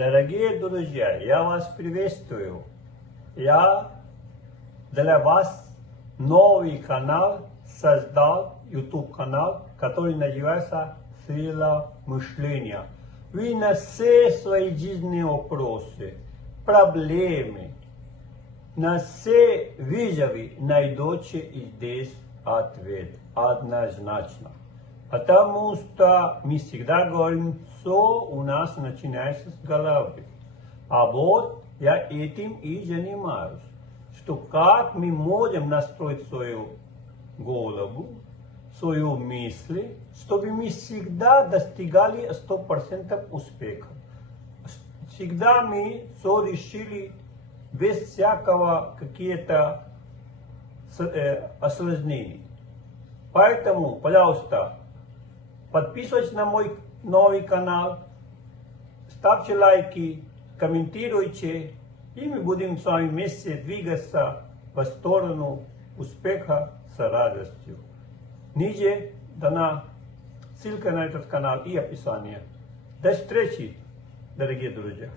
Дорогие друзья, я вас приветствую. Я для вас новый канал создал, YouTube канал, который называется «Сила мышления». Вы на все свои жизненные вопросы, проблемы, на все вызовы найдете здесь ответ однозначно. Потому что мы всегда говорим, все у нас начинается с головы. А вот я этим и занимаюсь. Что как мы можем настроить свою голову, свою мысли, чтобы мы всегда достигали 100% успеха. Всегда мы все решили без всякого какие-то осложнений. Поэтому, пожалуйста, подписывайтесь на мой новый канал, ставьте лайки, комментируйте, и мы будем с вами вместе двигаться в сторону успеха с радостью. Ниже дана ссылка на этот канал и описание. До встречи, дорогие друзья!